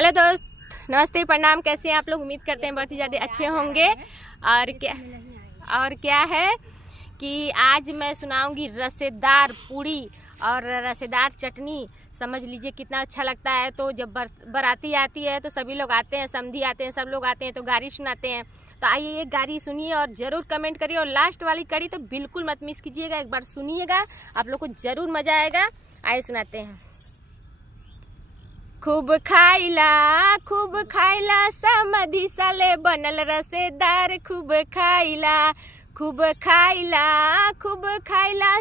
Hello दोस्त, नमस्ते, प्रणाम। कैसे हैं आप लोग? उम्मीद करते हैं बहुत ही ज़्यादा अच्छे होंगे। और क्या है कि आज मैं सुनाऊंगी रसेदार पूड़ी और रसेदार चटनी। समझ लीजिए कितना अच्छा लगता है। तो जब बाराती आती है तो सभी लोग आते हैं, समधी आते हैं, सब लोग आते हैं तो गारी सुनाते हैं। तो आइए ये गारी सुनिए और ज़रूर कमेंट करिए। और लास्ट वाली कड़ी तो बिल्कुल मत मिस कीजिएगा, एक बार सुनिएगा, आप लोग को ज़रूर मज़ा आएगा। आइए सुनाते हैं। खूब खाइला समधी साले बनल रसेदार। खूब खाइला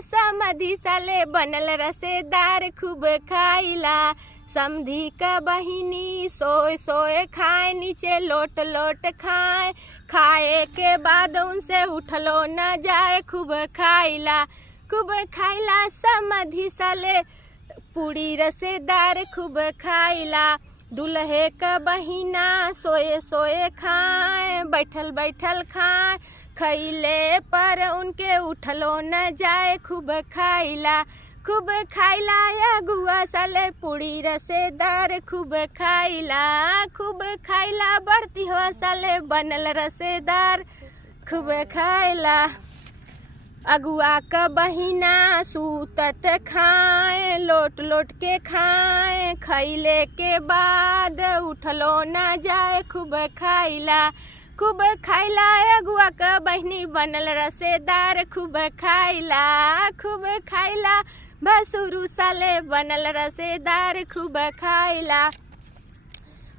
समधी साले बनल रसेदार। खूब खाइला समधी का बहिनी सोए सोए खाए, नीचे लोट लोट खाए, खाए के बाद उनसे उठलो न जाए। खूब खाइला समधी साले पूड़ी रसेदार। खूब खाइला दुल्हे का बहिना सोए सोए खाए, बैठल बैठल खाए, खैले पर उनके उठलो न जाए। खूब खाइला अगुआ साले पूड़ी रसेदार। खूब खाइला बढ़ती हुआ साले बनल रसेदार। खूब खाइला अगुआ का बहिना सूतत खाए, लोट लोट के खाए, खैले के बाद उठलो न जाए। खूब खाइला अगुआ का बहिनी बनल रसेदार। खूब खाइला भसुरु साले बनल रसेदार। खूब खाइला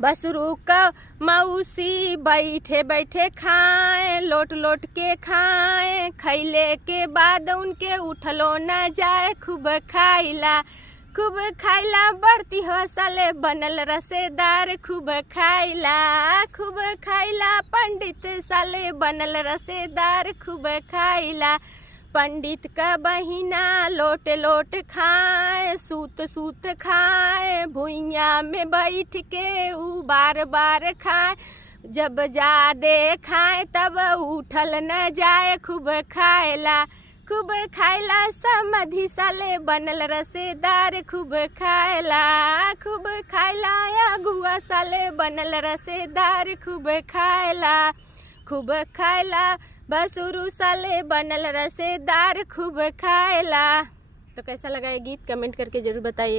बसरू का मौसी बैठे बैठे खाए, लोट लोट के खाए, खैले के बाद उनके उठलो न जाए। खूब खाइला बढ़ती हो साले बनल रसेदार। खूब खाइला पंडित साले बनल रसेदार। खूब खाइला पंडित का बहिना लोट लोट खाए, सूत सूत खाए, भुइया में बैठ के ऊ बार बार खाए, जब जादे खाए तब उठल न जाए। खूब खाइला समधी साले बनल रसेदार। खूब खाइला अगुआ साले बनल रसेदार। खूब खाइला बसुरु साले बनल रसेदार। खूब खाइला। तो कैसा लगा ये गीत कमेंट करके ज़रूर बताइए।